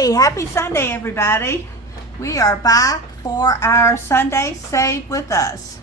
Hey, happy Sunday, everybody. We are back for our Sunday Save with Us.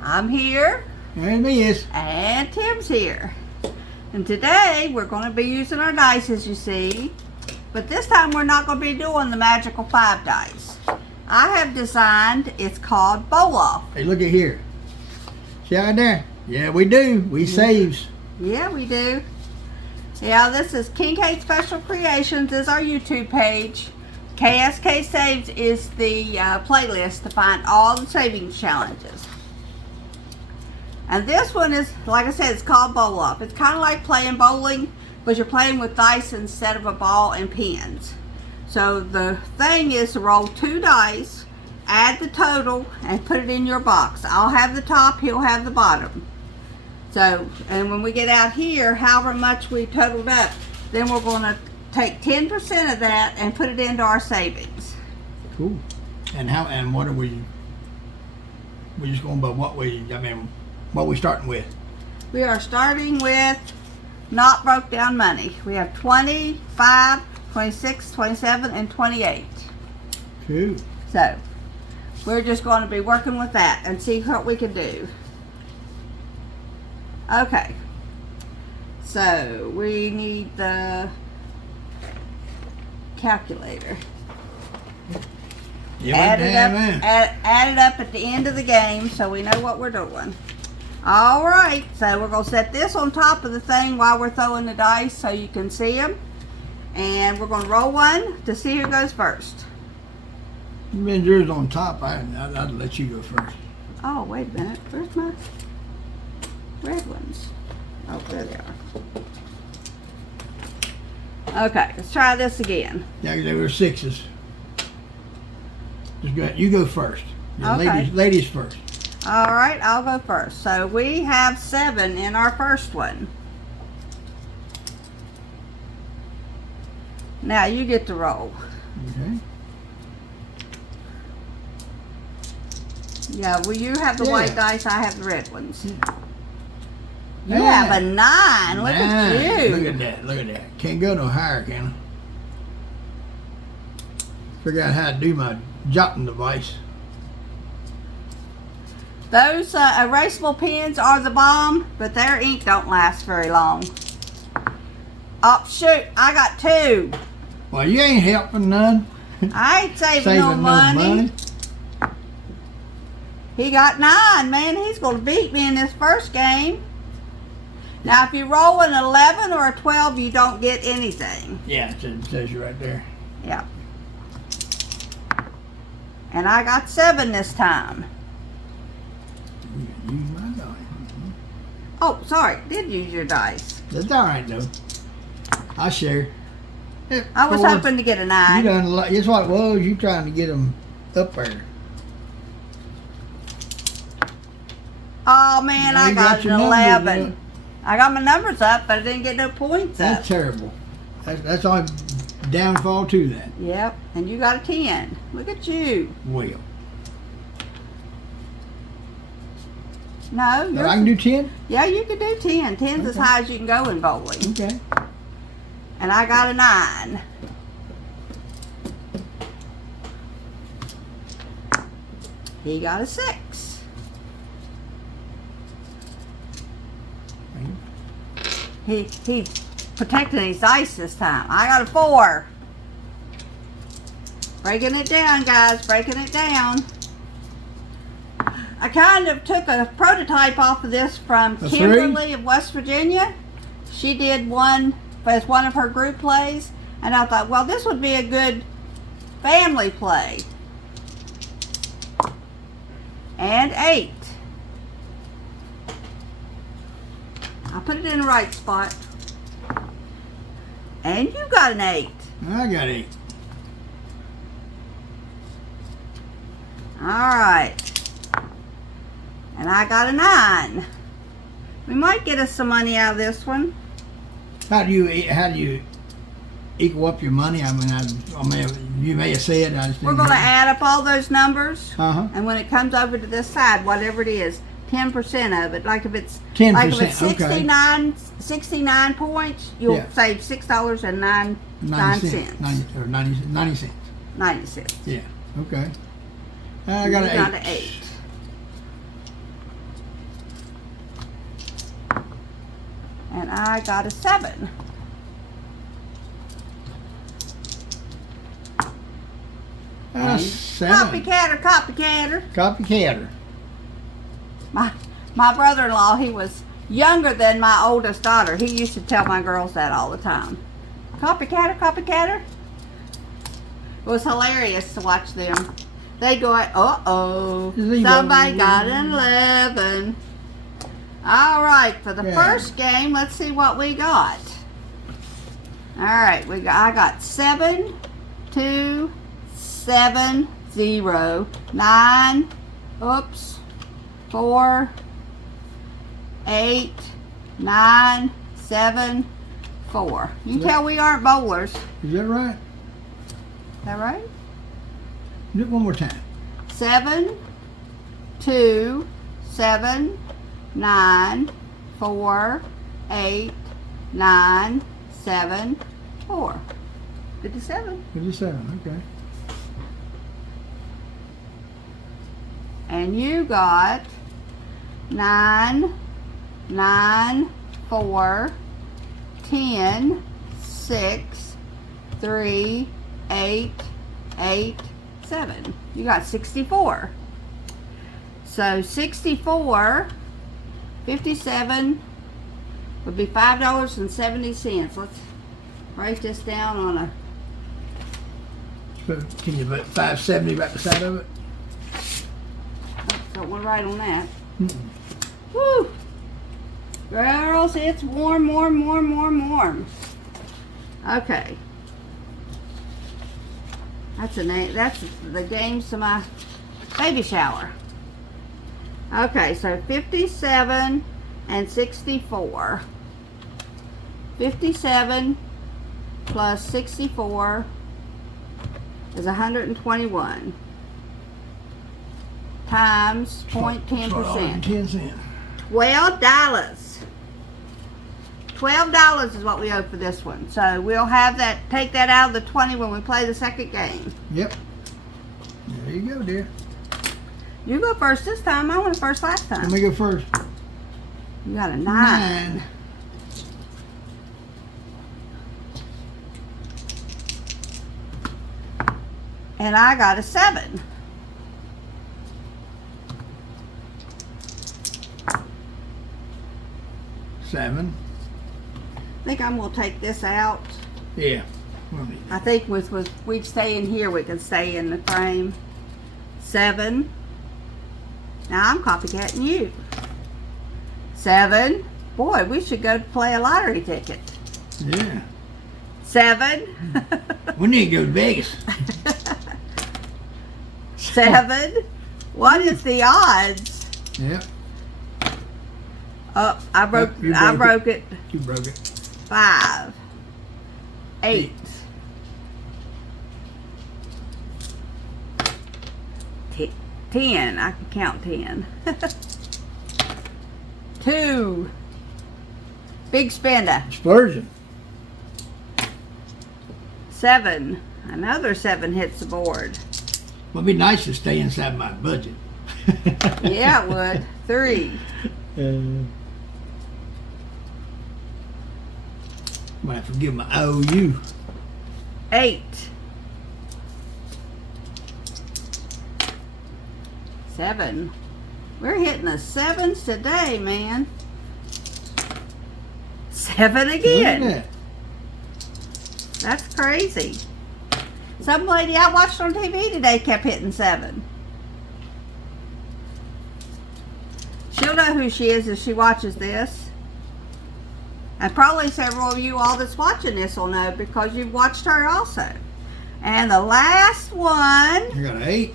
I'm here. There it is. And Tim's here. And today we're going to be using our dice, as you see. But this time we're not going to be doing the magical 5 dice. I have designed, it's called Bowl Off. Hey, look at here. See out there? Yeah, we do. We saves. Yeah, we do. Yeah, this is Kincaid Special Creations is our YouTube page. KSK Saves is the playlist to find all the savings challenges. And this one is, like I said, it's called Bowl Off. It's kind of like playing bowling, but you're playing with dice instead of a ball and pins. So the thing is to roll 2 dice, add the total, and put it in your box. I'll have the top, he'll have the bottom. So, and when we get out here, however much we totaled up, then we're going to take 10% of that and put it into our savings. Cool. And what are we? We're just going by what we starting with? We are starting with not broke down money. We have 25, 26, 27, and 28. Cool. So, we're just going to be working with that and see what we can do. Okay, so we need the calculator. Yeah, add it up at the end of the game so we know what we're doing. All right, so we're going to set this on top of the thing while we're throwing the dice so you can see them. And we're going to roll one to see who goes first. You mean yours on top? I'd let you go first. Oh, wait a minute. Where's my red ones? Oh, there they are. Okay, let's try this again. Yeah, they were 6s. Just go ahead. You go first. Okay. Ladies first. All right, I'll go first. So we have 7 in our first one. Now you get to roll. Okay. Yeah, well, you have the white dice, I have the red ones. Yeah. You have a 9. Look at you. Look at that. Look at that. Can't go no higher, can I? Figure out how to do my jotting device. Those erasable pens are the bomb, but their ink don't last very long. Oh, shoot. I got 2. Well, you ain't helping none. I ain't saving no money. He got 9, man. He's going to beat me in this first game. Now, if you roll an 11 or a 12, you don't get anything. Yeah, it says you right there. Yeah. And I got 7 this time. You use my dice. Oh, sorry. Did use your dice. That's all right, though. I share. I was hoping to get a 9. You done a lot. That's what it was. You trying to get them up there. Oh, man, Now I you got an your 11. I got my numbers up, but I didn't get no points up. That's terrible. That's all downfall to that. Yep, and you got a 10. Look at you. Well. No, So I can do 10? Yeah, you can do 10. 10's as high as you can go in bowling. Okay. And I got a 9. He got a 6. He's protecting his dice this time. I got a 4. Breaking it down, guys. Breaking it down. I kind of took a prototype off of this from Kimberly of West Virginia. She did one as one of her group plays. And I thought, well, this would be a good family play. And 8. I put it in the right spot. And you got an 8. I got 8. Alright. And I got a 9. We might get us some money out of this one. How do you equal up your money? I mean, you may have said. We're going to add up all those numbers. Uh-huh. And when it comes over to this side, whatever it is, 10% of it. Like if it's 10%, like if it's okay. 69 points, you'll Yeah. save $6.09. 90 cents. 90 cents. 90 cents. Yeah. Okay. I got You an got 8. an 8. And I got a 7. And 7. Copycatter. Copycatter. My brother-in-law, he was younger than my oldest daughter. He used to tell my girls that all the time. Copycatter. It was hilarious to watch them. They'd go, uh-oh, somebody got an 11. All right, for the first game, let's see what we got. All right, I got 7, 2, 7, 0, 9, 4, 8, 9, 7, 4. You can tell we aren't bowlers. Is that right? Is that right? Do it one more time. 7, 2, 7, 9, 4, 8, 9, 7, 4. 57. 57, okay. And you got 9, 9, 4, 10, 6, 3, 8, 8, 7. You got 64. So 64, 57 would be $5.70. Let's write this down on a... Can you put 570 right beside of it? Don't want to write on that. Mm-mm. Woo! Girls, it's warm. Okay. That's the games to my baby shower. Okay, so 57 and 64. 57 plus 64 is 121 times 0.10%. 10 cents. $12. $12 is what we owe for this one. So we'll have that, take that out of the 20 when we play the second game. Yep. There you go, dear. You go first this time. I went first last time. Let me go first. You got a 9. And I got a 7. Seven. I think I'm going to take this out. Yeah. I think with we'd stay in here, we can stay in the frame. 7. Now I'm copycatting you. 7. Boy, we should go play a lottery ticket. Yeah. 7. We need to go to Vegas. 7. What is the odds? Yep. Oh, I broke it. You broke it. 5. 8. 10. I can count 10. 2. Big spender. Explosion. 7. Another 7 hits the board. Well, it'd be nice to stay inside my budget. Yeah, it would. 3. Might have to give my IOU. 8. 7. We're hitting the 7s today, man. 7 again. Look at that. That's crazy. Some lady I watched on TV today kept hitting 7. She'll know who she is if she watches this. And probably several of you all that's watching this will know because you've watched her also. And the last one You got an 8?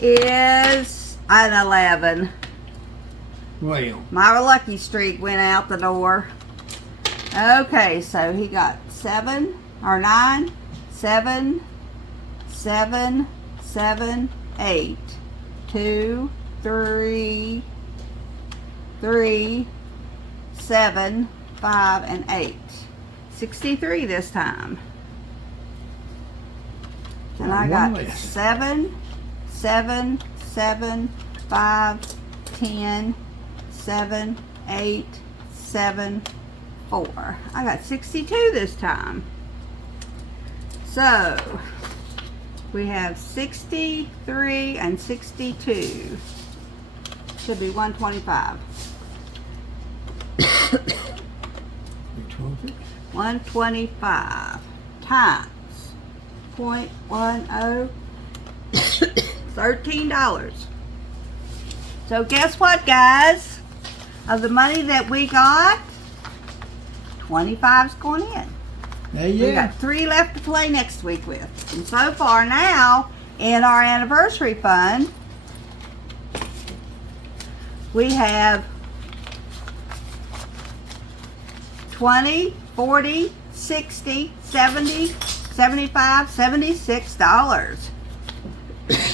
is an 11. Well. My lucky streak went out the door. Okay, so he got 7 or 9, 7, 7, 7, 8, 2, 3, 3, 7, 5, and 8. 63 this time. And I got 7, 7, 7, 5, 10, 7, 8, 7, 4. I got 62 this time. So we have 63 and 62. Should be 125. 125 times 0.10, $13. So guess what, guys? Of the money that we got, 25's going in. We got 3 left to play next week with. And so far now, in our anniversary fund, we have 20, 40, 60, 70, 75, $76.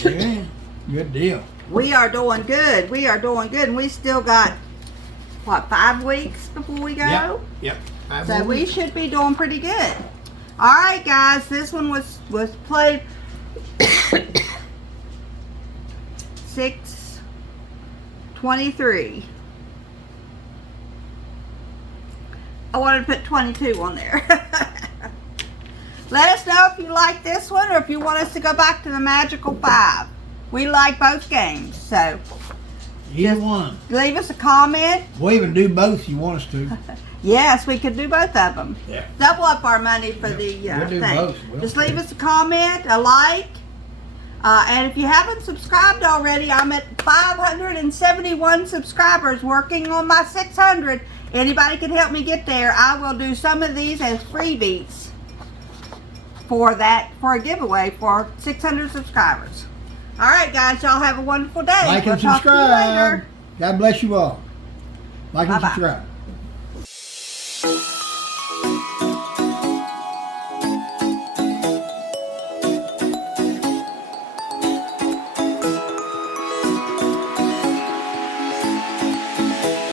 Yeah, good deal. We are doing good. We are doing good. And we still got, what, 5 weeks before we go? Yep. So we should be doing pretty good. All right, guys. This one was played 6/23. I wanted to put 22 on there. Let us know if you like this one or if you want us to go back to the Magical 5. We like both games, so either one. Leave us a comment. We'll even do both if you want us to. Yes, we could do both of them. Yeah. Double up our money for the we'll do thing. both. Just leave us a comment, a like. And if you haven't subscribed already, I'm at 571 subscribers, working on my 600. Anybody can help me get there. I will do some of these as freebies for a giveaway for 600 subscribers. All right, guys, y'all have a wonderful day. Like and We'll talk to you later. subscribe. God bless you all. Like and Bye-bye. subscribe.